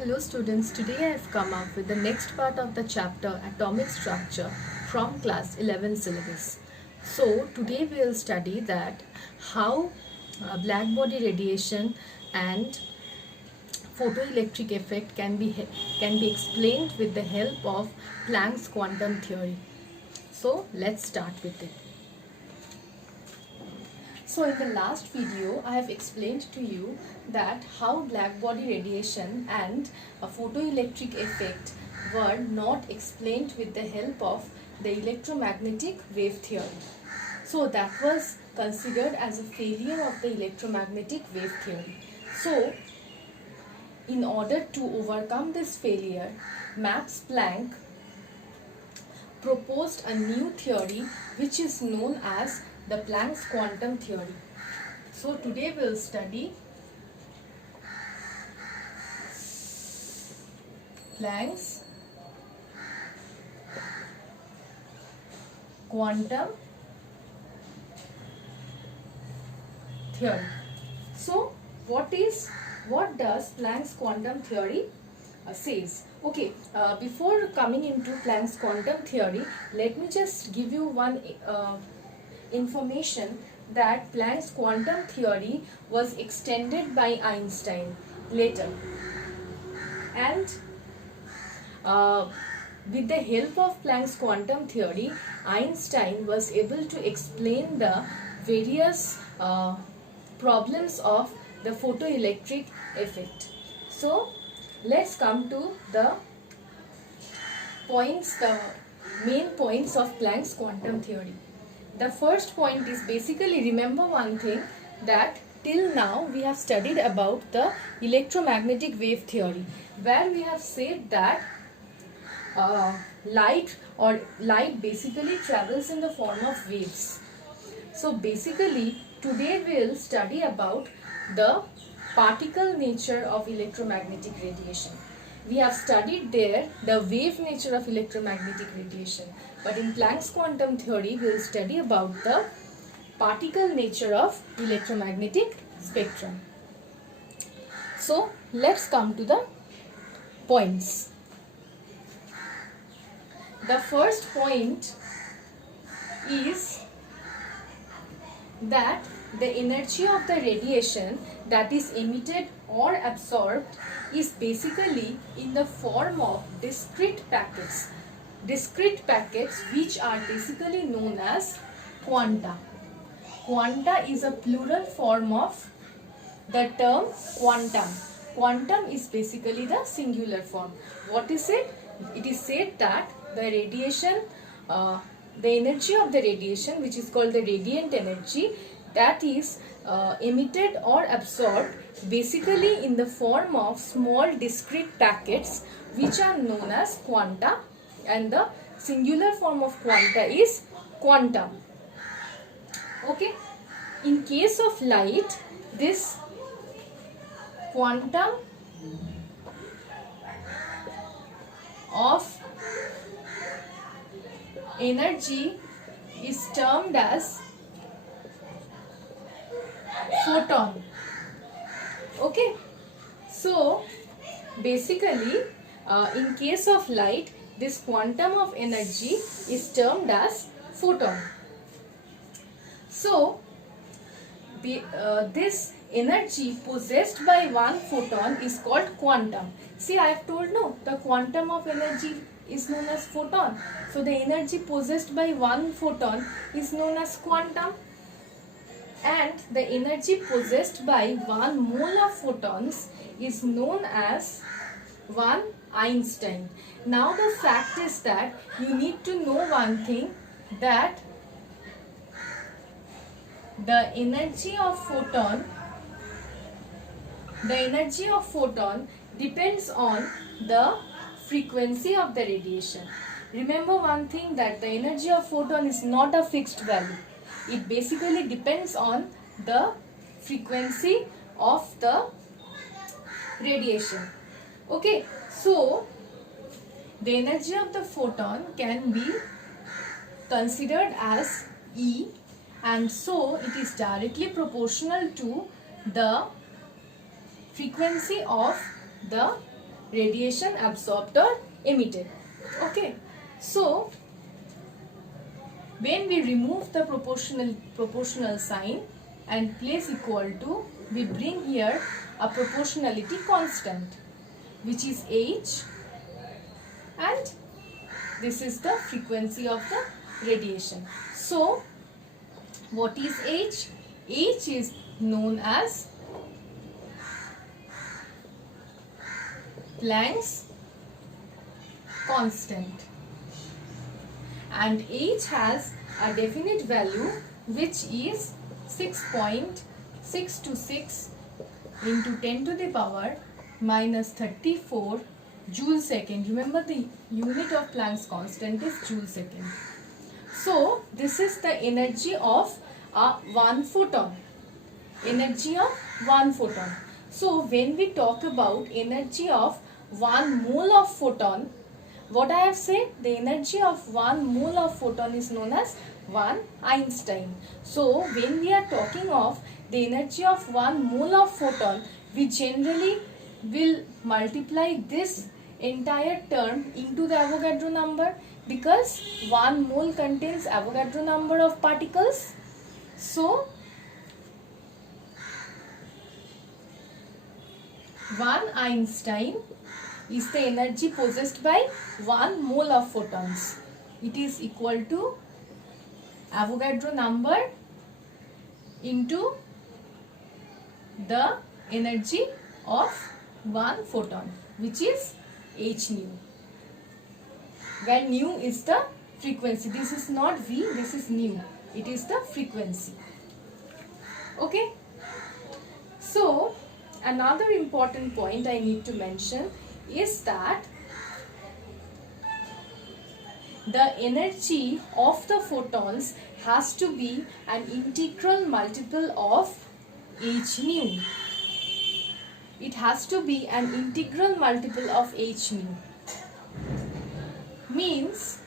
Hello students, today I have come up with the next part of the chapter Atomic Structure from class 11 syllabus. So today we will study that how black body radiation and photoelectric effect can be explained with the help of Planck's quantum theory. So let's start with it. So in the last video, I have explained to you that how black body radiation and a photoelectric effect were not explained with the help of the electromagnetic wave theory. So that was considered as a failure of the electromagnetic wave theory. So in order to overcome this failure, Max Planck proposed a new theory which is known as the Planck's quantum theory. So today we'll study Planck's quantum theory. So what does Planck's quantum theory says? Okay, before coming into Planck's quantum theory, let me just give you one information that Planck's quantum theory was extended by Einstein later, and with the help of Planck's quantum theory, Einstein was able to explain the various problems of the photoelectric effect. So let's come to the main points of Planck's quantum theory. The first point is basically, remember one thing, that till now we have studied about the electromagnetic wave theory, where we have said that light basically travels in the form of waves. So basically today we will study about the particle nature of electromagnetic radiation. We have studied there the wave nature of electromagnetic radiation, but in Planck's quantum theory we will study about the particle nature of electromagnetic spectrum. So let's come to the points. The first point is that the energy of the radiation that is emitted or absorbed is basically in the form of discrete packets. Discrete packets which are basically known as quanta. Quanta is a plural form of the term quantum. Quantum is basically the singular form. What is it? It is said that the radiation, the energy of the radiation, which is called the radiant energy, that is emitted or absorbed basically in the form of small discrete packets which are known as quanta, and the singular form of quanta is quantum. Okay, in case of light, this quantum of energy is termed as photon. Okay, so basically in case of light, this quantum of energy is termed as photon. So this energy possessed by one photon is called quantum. See, I have told, no, the quantum of energy is known as photon. So the energy possessed by one photon is known as quantum, and the energy possessed by one mole of photons is known as 1 Einstein. Now the fact is that you need to know one thing, that the energy of photon depends on the frequency of the radiation. Remember one thing, that the energy of photon is not a fixed value. It basically depends on the frequency of the radiation. Okay, so the energy of the photon can be considered as E, and so it is directly proportional to the frequency of the radiation absorbed or emitted. Okay, so when we remove the proportional sign and place equal to, we bring here a proportionality constant, which is h, and this is the frequency of the radiation. So what is h? H is known as Planck's constant, and h has a definite value which is 6.626 into 10 to the power minus 34 joule second. Remember, the unit of Planck's constant is joule second. So this is the energy of one photon. Energy of one photon. So when we talk about energy of 1 mole of photon, what I have said, the energy of 1 mole of photon is known as 1 Einstein. So when we are talking of the energy of 1 mole of photon, we generally will multiply this entire term into the Avogadro number, because 1 mole contains Avogadro number of particles. So 1 Einstein is the energy possessed by 1 mole of photons. It is equal to Avogadro number into the energy of 1 photon, which is h nu, where nu is the frequency. This is not V, this is nu. It is the frequency. Okay. So another important point I need to mention is that the energy of the photons has to be an integral multiple of h nu. It has to be an integral multiple of h nu. Means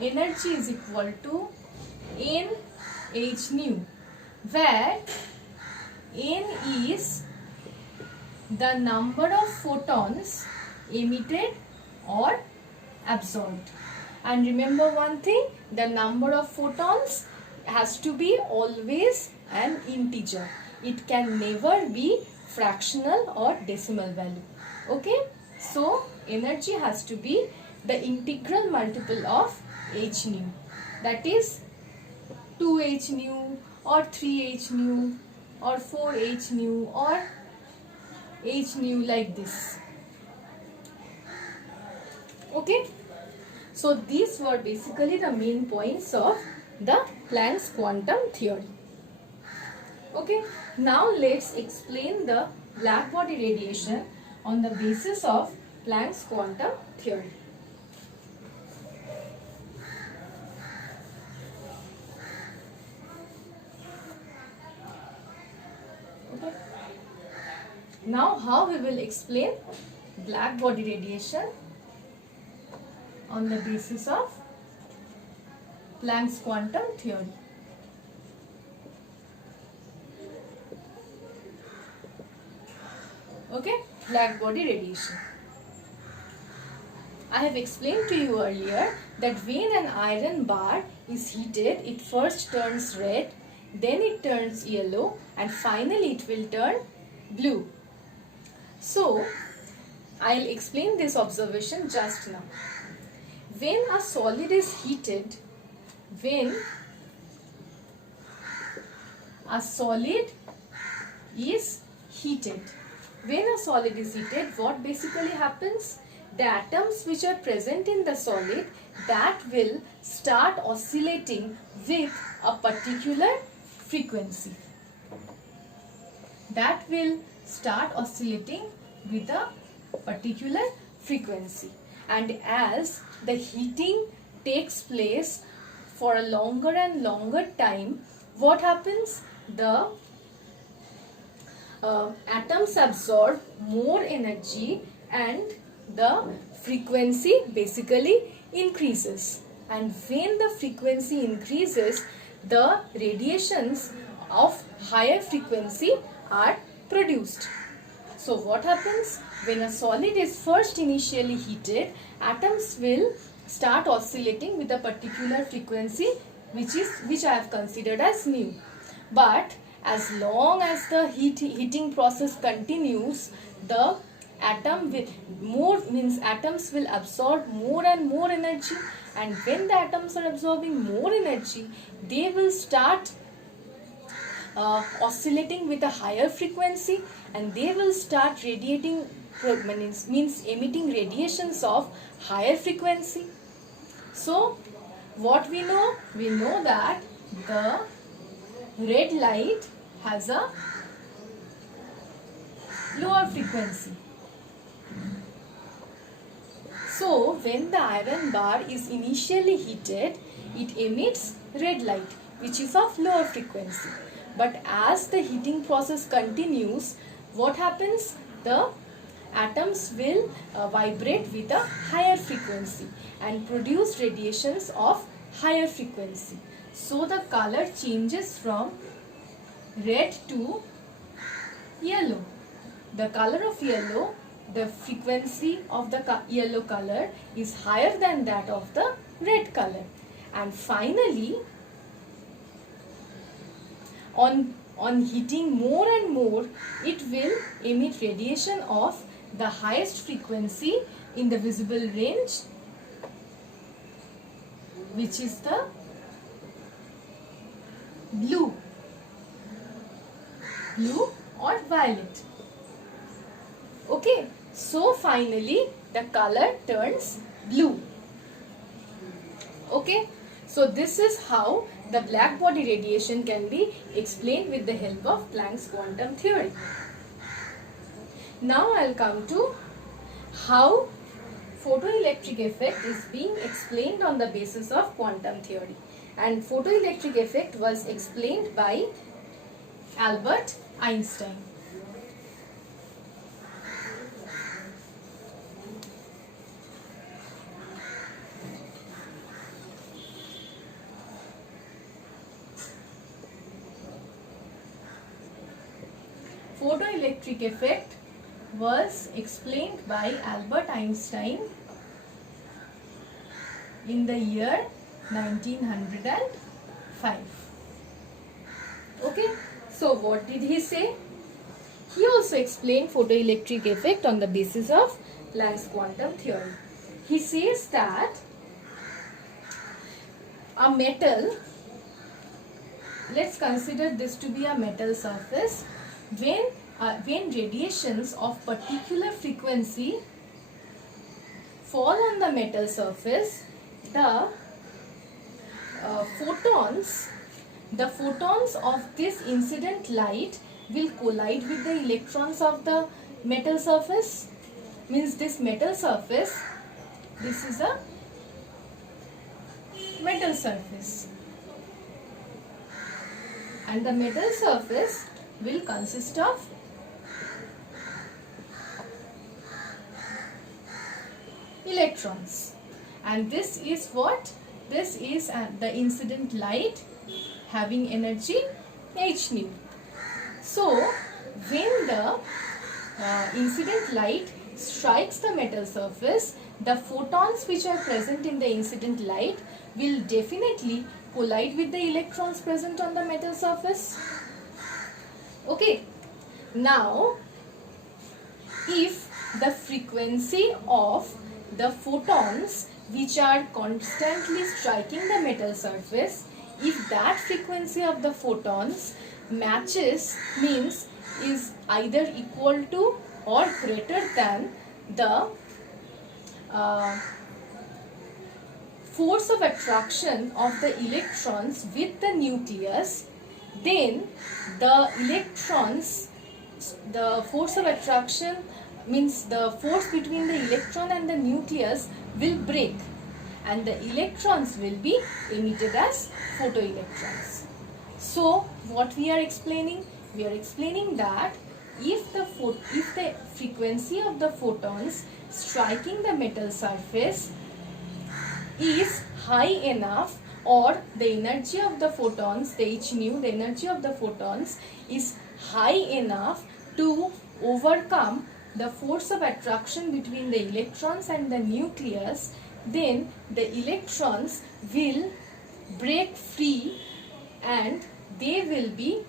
energy is equal to n h nu, where n is the number of photons emitted or absorbed. And remember one thing, the number of photons has to be always an integer. It can never be fractional or decimal value. Okay, so energy has to be the integral multiple of h nu, that is 2h nu or 3h nu or 4h nu or h nu, like this. Okay, so these were basically the main points of the Planck's quantum theory. Okay, now let's explain the black body radiation on the basis of Planck's quantum theory. Okay. Now how we will explain black body radiation on the basis of Planck's quantum theory. Okay, black body radiation. I have explained to you earlier that when an iron bar is heated, it first turns red, then it turns yellow, and finally it will turn blue. So, I'll explain this observation just now. When a solid is heated, when a solid is heated, what basically happens? The atoms which are present in the solid, that will start oscillating with a particular frequency. That will start oscillating with a particular frequency. And as the heating takes place for a longer and longer time, what happens? The atoms absorb more energy and the frequency basically increases. And when the frequency increases, the radiations of higher frequency are produced. So what happens when a solid is first initially heated? Atoms will start oscillating with a particular frequency which I have considered as nu. But as long as the heating process continues, the atoms will absorb more and more energy, and when the atoms are absorbing more energy, they will start oscillating with a higher frequency, and they will start radiating, means emitting radiations of higher frequency. So what we know? We know that the red light has a lower frequency. So when the iron bar is initially heated, it emits red light, which is of lower frequency. But as the heating process continues, what happens? The atoms will vibrate with a higher frequency and produce radiations of higher frequency. So the color changes from red to yellow. The color of yellow, the frequency of the yellow color is higher than that of the red color. And finally, on heating more and more, it will emit radiation of the highest frequency in the visible range, which is the blue or violet. Okay, so finally the color turns blue. Okay, so this is how the black body radiation can be explained with the help of Planck's quantum theory. Now I'll come to how photoelectric effect is being explained on the basis of quantum theory. And photoelectric effect was explained by Albert Einstein. Photoelectric effect was explained by Albert Einstein in the year 1905. Okay, so what did he say? He also explained photoelectric effect on the basis of Planck's quantum theory. He says that a metal, let's consider this to be a metal surface, when radiations of particular frequency fall on the metal surface, the photons of this incident light will collide with the electrons of the metal surface. Means this metal surface, this is a metal surface, and the metal surface will consist of electrons, and this is what? This is the incident light having energy h nu. So when the incident light strikes the metal surface, the photons which are present in the incident light will definitely collide with the electrons present on the metal surface. Okay, now if the frequency of the photons which are constantly striking the metal surface, if that frequency of the photons matches, means is either equal to or greater than the force of attraction of the electrons with the nucleus, then the electrons, the force of attraction, means the force between the electron and the nucleus will break, and the electrons will be emitted as photoelectrons. So what we are explaining? We are explaining that if the frequency of the photons striking the metal surface is high enough, or the energy of the photons, the h nu, the energy of the photons is high enough to overcome the force of attraction between the electrons and the nucleus, then the electrons will break free and they will be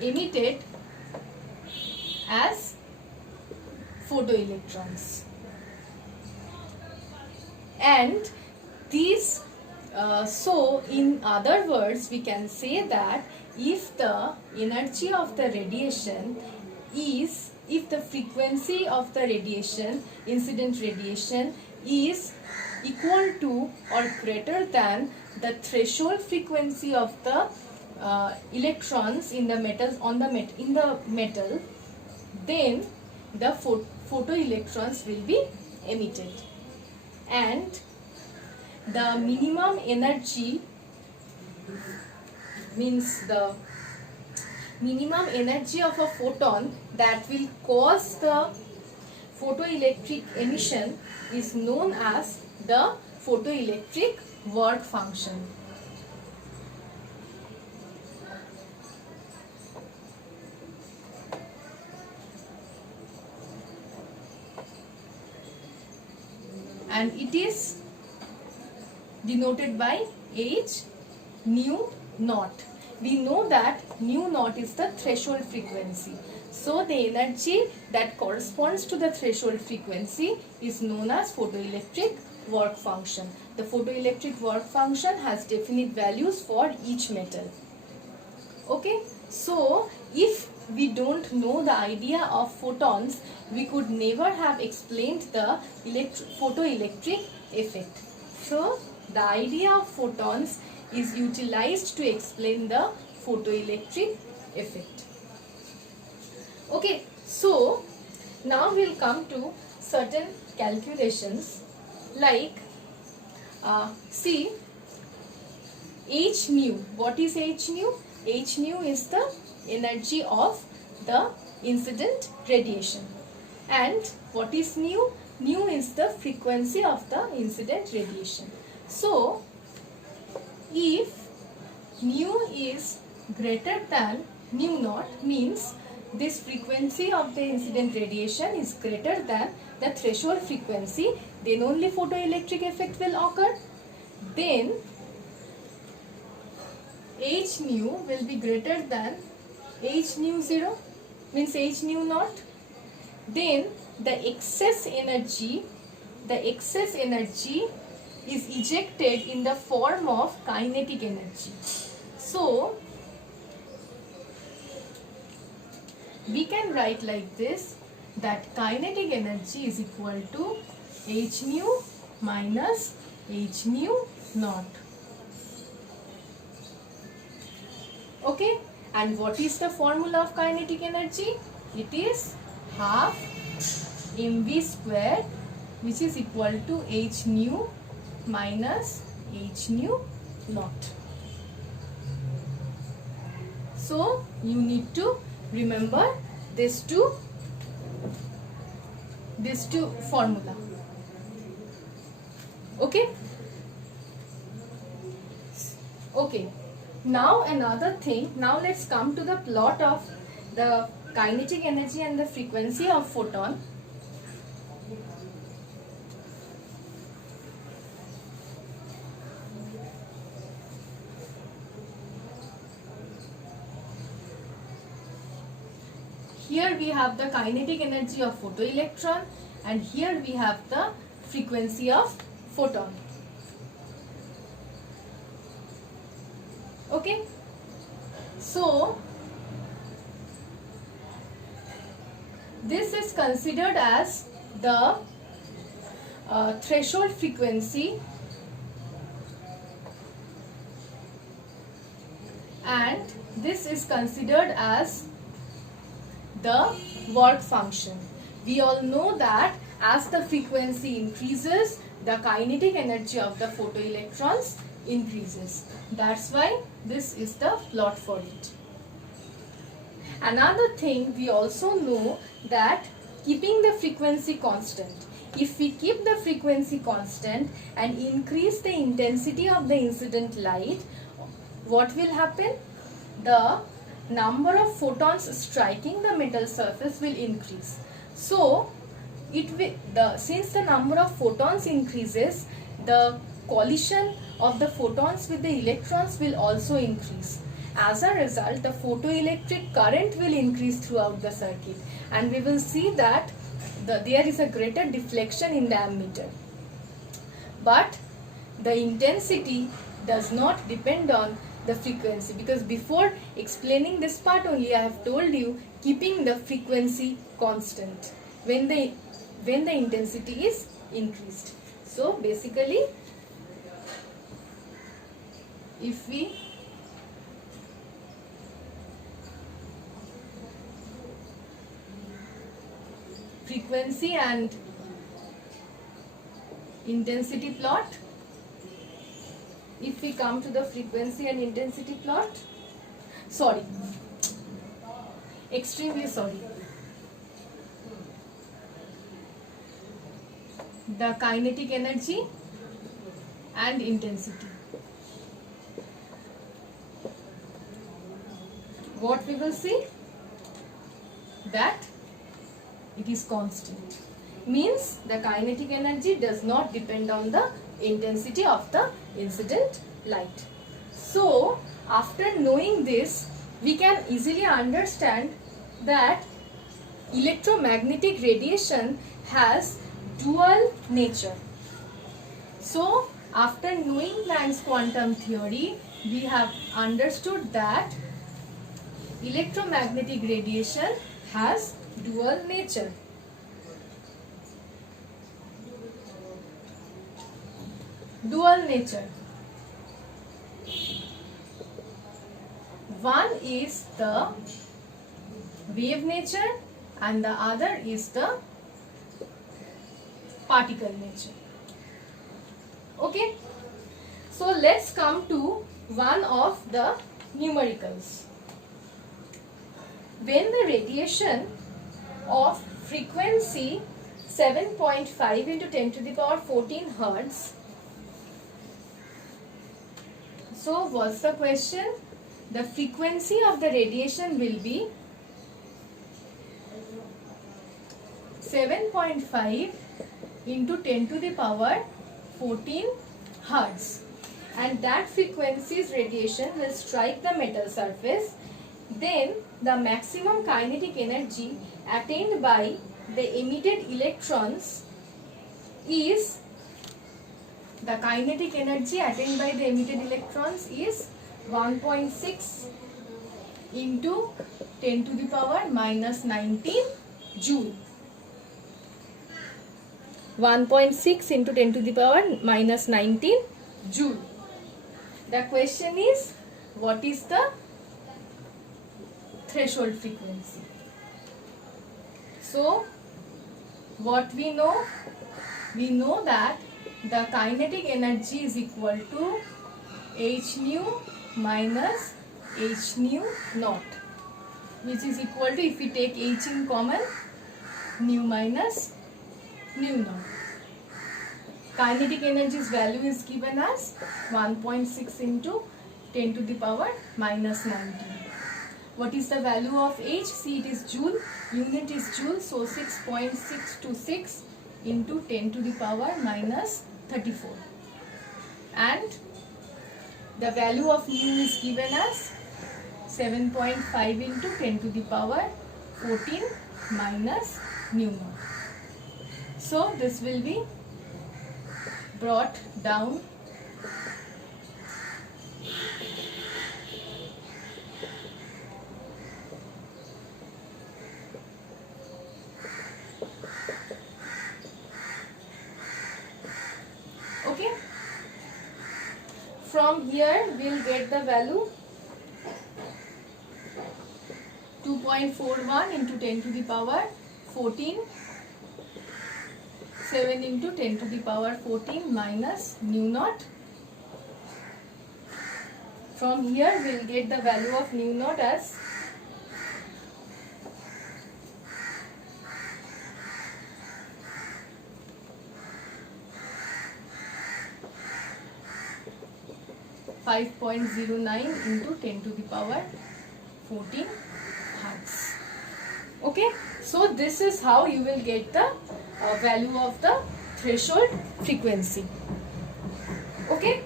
emitted as photoelectrons. And these, so in other words, we can say that if the energy of the radiation is, if the frequency of the radiation, incident radiation, is equal to or greater than the threshold frequency of the electrons in the metals in the metal, then the photoelectrons will be emitted. And the minimum energy means the minimum energy of a photon that will cause the photoelectric emission is known as the photoelectric work function. And it is denoted by H nu naught. We know that nu naught is the threshold frequency. So the energy that corresponds to the threshold frequency is known as photoelectric work function. The photoelectric work function has definite values for each metal. Okay, so if we don't know the idea of photons, we could never have explained the photoelectric effect. So the idea of photons is utilized to explain the photoelectric effect. Okay, so now we'll come to certain calculations like see H nu. What is H nu? H nu is the energy of the incident radiation. And what is nu? Nu is the frequency of the incident radiation. So if nu is greater than nu naught, means this frequency of the incident radiation is greater than the threshold frequency, then only photoelectric effect will occur. Then H nu will be greater than H nu 0, means H nu naught. Then the excess energy is ejected in the form of kinetic energy. So we can write like this, that kinetic energy is equal to H nu minus H nu naught. Okay, and what is the formula of kinetic energy? It is half mv square, which is equal to H nu minus H nu naught. So you need to remember these two formula. Okay. Okay. Now another thing. Now let's come to the plot of the kinetic energy and the frequency of photon. Here we have the kinetic energy of photoelectron, and here we have the frequency of photon. Okay, so this is considered as the threshold frequency, and this is considered as the work function. We all know that as the frequency increases, the kinetic energy of the photoelectrons increases. That's why this is the plot for it. Another thing, we also know that keeping the frequency constant. If we keep the frequency constant and increase the intensity of the incident light, what will happen? The number of photons striking the metal surface will increase. So since the number of photons increases, the collision of the photons with the electrons will also increase. As a result, the photoelectric current will increase throughout the circuit, and we will see that there is a greater deflection in the ammeter. But the intensity does not depend on the frequency, because before explaining this part only I have told you keeping the frequency constant when the intensity is increased. So basically, if we frequency and intensity plot, if we come to the frequency and intensity plot, extremely sorry, the kinetic energy and intensity, what we will see, that it is constant, means the kinetic energy does not depend on the intensity of the incident light. So after knowing this, we can easily understand that electromagnetic radiation has dual nature. So after knowing Planck's quantum theory, we have understood that electromagnetic radiation has dual nature. One is the wave nature and the other is the particle nature. Okay, so let's come to one of the numericals. When the radiation of frequency 7.5 into 10 to the power 14 Hertz. So what's the question? The frequency of the radiation will be 7.5 into 10 to the power 14 Hertz, and that frequency's radiation will strike the metal surface. Then the maximum kinetic energy attained by the emitted electrons is, the kinetic energy attained by the emitted electrons is 1.6 into 10 to the power minus 19 joule. 1.6 into 10 to the power minus 19 joule. The question is, what is the threshold frequency? So what we know? We know that the kinetic energy is equal to h nu minus h nu naught, which is equal to, if we take h in common, nu minus nu naught. Kinetic energy's value is given as 1.6 into 10 to the power minus 19. What is the value of h? See, it is joule, unit is joule, so 6.626 into 10 to the power minus 34. And the value of nu is given as 7.5 into 10 to the power 14 minus nu naught. So this will be brought down okay. From here we'll get the value 2.41 into 10 to the power 14, 7 into 10 to the power 14 minus nu naught. From here we'll get the value of nu naught as 5.09 into 10 to the power 14 hertz. Okay, so this is how you will get the value of the threshold frequency. Okay,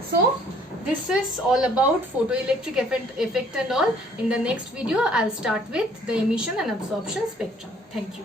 so this is all about photoelectric effect and all. In the next video I'll start with the emission and absorption spectrum. Thank you.